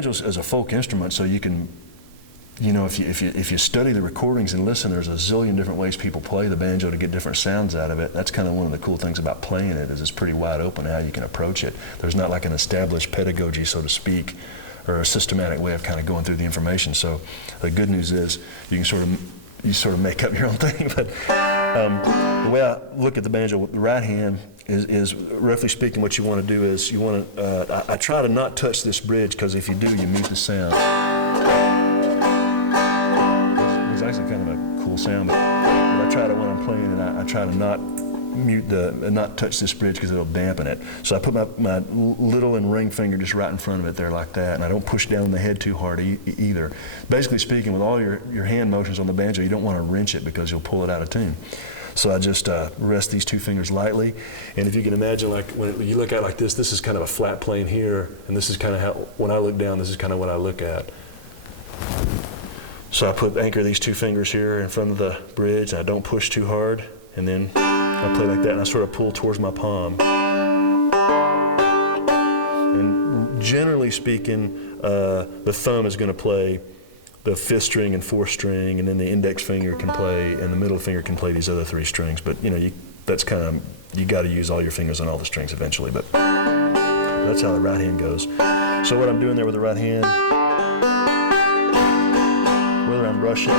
banjo is a folk instrument, so you can, you know, if you study the recordings and listen, there's a zillion different ways people play the banjo to get different sounds out of it. That's kind of one of the cool things about playing it, is it's pretty wide open how you can approach it. There's not like an established pedagogy, so to speak, or a systematic way of kind of going through the information. So the good news is you can sort of make up your own thing. But the way I look at the banjo with the right hand is roughly speaking, what you want to do is you want to, I try to not touch this bridge, because if you do, you mute the sound. It's actually kind of a cool sound, but I try to, when I'm playing it, I try to not not touch this bridge, because it'll dampen it. So I put my little and ring finger just right in front of it there like that, and I don't push down on the head too hard either. Basically speaking, with all your hand motions on the banjo, you don't want to wrench it, because you'll pull it out of tune. So I just rest these two fingers lightly, and if you can imagine, like when you look at it like this is kind of a flat plane here, and this is kind of how, when I look down, this is kind of what I look at. So I anchor these two fingers here in front of the bridge, and I don't push too hard, and then I play like that, and I sort of pull towards my palm. And generally speaking, the thumb is going to play the fifth string and fourth string, and then the index finger can play, and the middle finger can play these other three strings. But you know, that's kind of, you got to use all your fingers on all the strings eventually. But that's how the right hand goes. So what I'm doing there with the right hand, whether I'm brushing,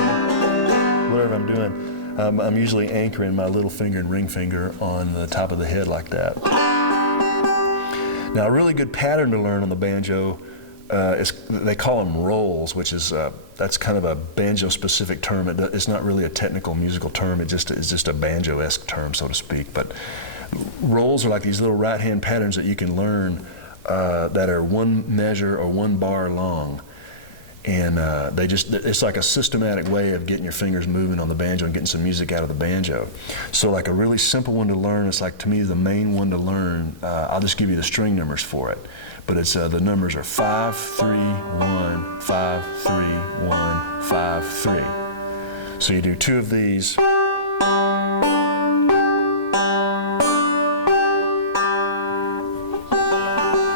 whatever I'm doing, I'm usually anchoring my little finger and ring finger on the top of the head like that. Now, a really good pattern to learn on the banjo is, they call them rolls, which is, that's kind of a banjo-specific term. It's not really a technical musical term. It's just a banjo-esque term, so to speak. But rolls are like these little right-hand patterns that you can learn that are one measure or one bar long. And it's like a systematic way of getting your fingers moving on the banjo and getting some music out of the banjo. So like a really simple one to learn, it's like, to me, the main one to learn, I'll just give you the string numbers for it. But it's, the numbers are 5, 3, 1, 5, 3, 1, 5, 3. So you do two of these.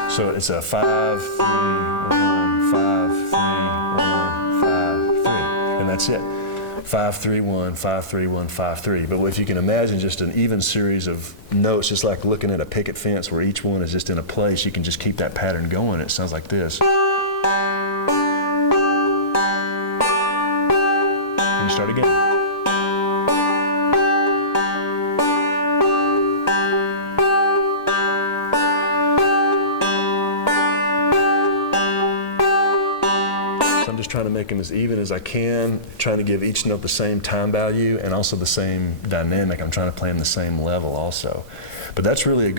So it's a 5, 3, 1, 5, 3, 1, 5, 3. And that's it. 5, 3, 1, 5, 3, 1, 5, 3. But if you can imagine just an even series of notes, just like looking at a picket fence where each one is just in a place, you can just keep that pattern going. It sounds like this. And you start again. Trying to make them as even as I can, trying to give each note the same time value and also the same dynamic. I'm trying to play them the same level also. But that's really a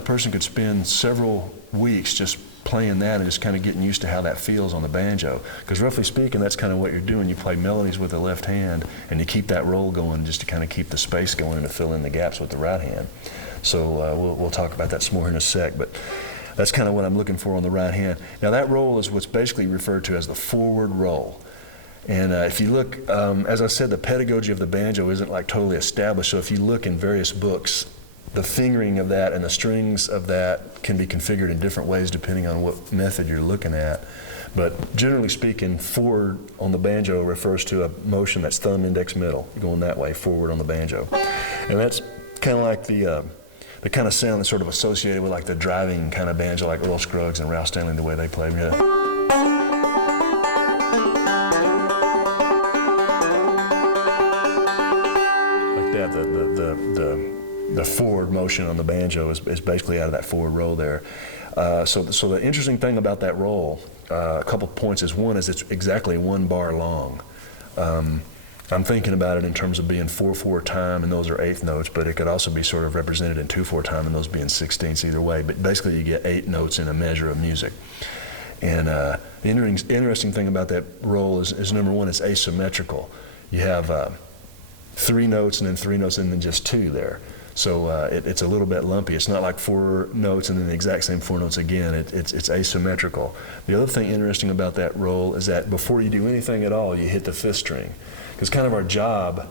person could spend several weeks just playing that and just kind of getting used to how that feels on the banjo. Because roughly speaking, that's kind of what you're doing. You play melodies with the left hand and you keep that roll going just to kind of keep the space going and to fill in the gaps with the right hand. So we'll talk about that some more in a sec. But that's kind of what I'm looking for on the right hand. Now that roll is what's basically referred to as the forward roll. And if you look, as I said, the pedagogy of the banjo isn't like totally established. So if you look in various books, the fingering of that and the strings of that can be configured in different ways depending on what method you're looking at. But generally speaking, forward on the banjo refers to a motion that's thumb, index, middle, going that way, forward on the banjo. And that's kind of like the kind of sound that's sort of associated with like the driving kind of banjo, like Earl Scruggs and Ralph Stanley, the way they play. Yeah. Like that, the forward motion on the banjo is basically out of that forward roll there. So the interesting thing about that roll, a couple of points is, one is it's exactly one bar long. I'm thinking about it in terms of being 4/4 time, and those are eighth notes, but it could also be sort of represented in 2/4 time, and those being sixteenths either way. But basically, you get 8 notes in a measure of music. And the interesting thing about that roll is number one, it's asymmetrical. You have 3 notes and then 3 notes and then just 2 there. So it's a little bit lumpy. It's not like 4 notes and then the exact same 4 notes again. It's asymmetrical. The other thing interesting about that roll is that before you do anything at all, you hit the 5th string. Because kind of our job,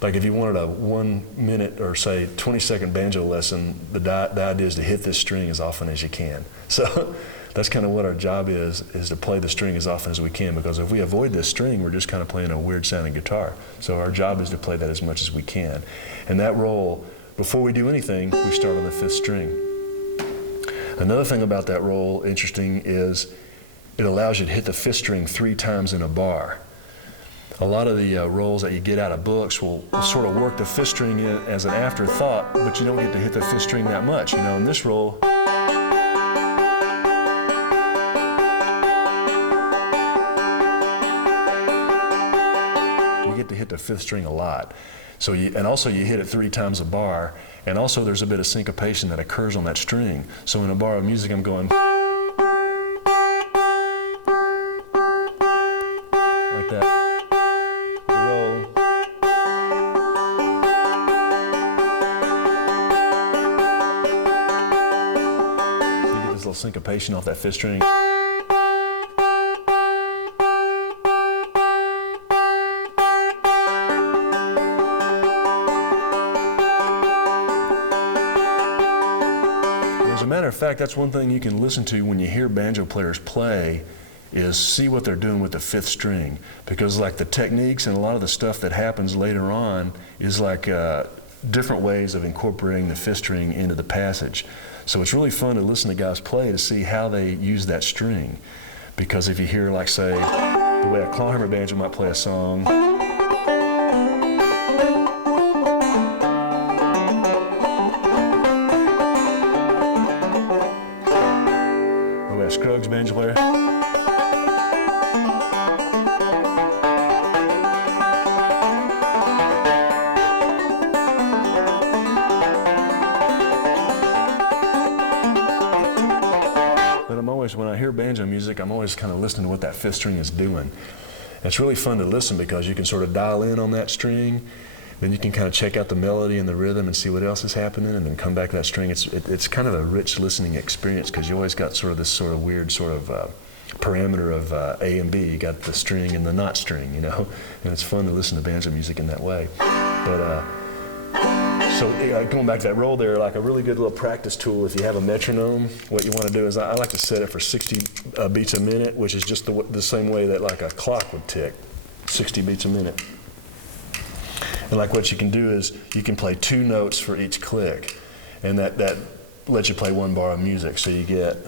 like if you wanted a 1 minute or say 20-second banjo lesson, the idea is to hit this string as often as you can. So that's kind of what our job is to play the string as often as we can, because if we avoid this string, we're just kind of playing a weird sounding guitar. So our job is to play that as much as we can. And that roll, before we do anything, we start on the 5th string. Another thing about that roll, interesting, is it allows you to hit the 5th string 3 times in a bar. A lot of the rolls that you get out of books will sort of work the 5th string in as an afterthought, but you don't get to hit the 5th string that much. You know, in this roll, you get to hit the 5th string a lot. So and also you hit it 3 times a bar, and also there's a bit of syncopation that occurs on that string. So in a bar of music, I'm going like that. Syncopation off that 5th string. As a matter of fact, that's one thing you can listen to when you hear banjo players play, is see what they're doing with the 5th string, because like the techniques and a lot of the stuff that happens later on is like different ways of incorporating the 5th string into the passage. So it's really fun to listen to guys play to see how they use that string. Because if you hear, like, say, the way a clawhammer banjo might play a song, the way a Scruggs banjo player, when I hear banjo music, I'm always kind of listening to what that 5th string is doing. And it's really fun to listen because you can sort of dial in on that string, then you can kind of check out the melody and the rhythm and see what else is happening, and then come back to that string. It's kind of a rich listening experience, because you always got sort of this sort of weird sort of parameter of A and B. You got the string and the not string, you know, and it's fun to listen to banjo music in that way. But so going back to that roll there, like a really good little practice tool, if you have a metronome, what you want to do is I like to set it for 60 beats a minute, which is just the same way that like a clock would tick, 60 beats a minute. And like what you can do is you can play 2 notes for each click, and that lets you play 1 bar of music. So you get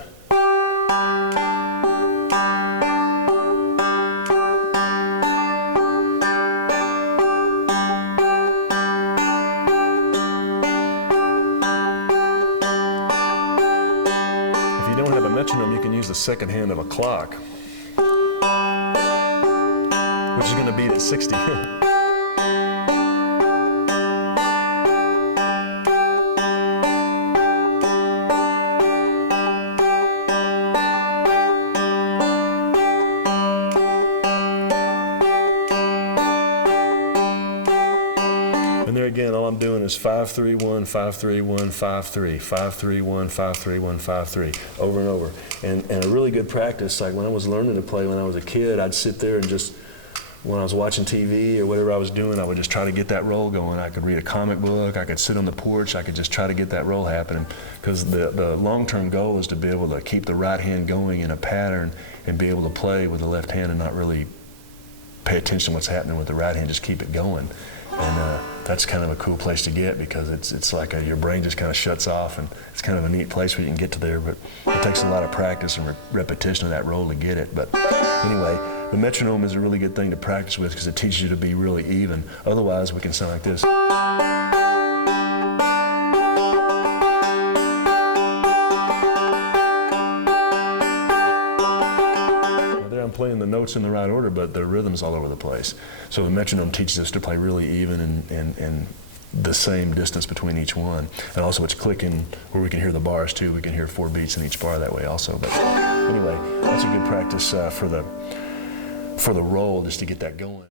metronome, you can use the second hand of a clock, which is going to beat at 60. And there again, all I'm doing is 5-3-1, 5-3-1, 5-3, 5-3-1, 5-3-1, 5-3, over and over. And a really good practice, like when I was learning to play when I was a kid, I'd sit there and just, when I was watching TV or whatever I was doing, I would just try to get that roll going. I could read a comic book, I could sit on the porch, I could just try to get that roll happening. Because the long-term goal is to be able to keep the right hand going in a pattern and be able to play with the left hand and not really pay attention to what's happening with the right hand, just keep it going. And that's kind of a cool place to get, because it's like your brain just kind of shuts off, and it's kind of a neat place where you can get to there, but it takes a lot of practice and repetition of that roll to get it. But anyway, the metronome is a really good thing to practice with, because it teaches you to be really even. Otherwise, we can sound like this. I'm playing the notes in the right order, but the rhythm's all over the place. So the metronome teaches us to play really even and the same distance between each one. And also it's clicking where we can hear the bars too. We can hear 4 beats in each bar that way also. But anyway, that's a good practice for the roll, just to get that going.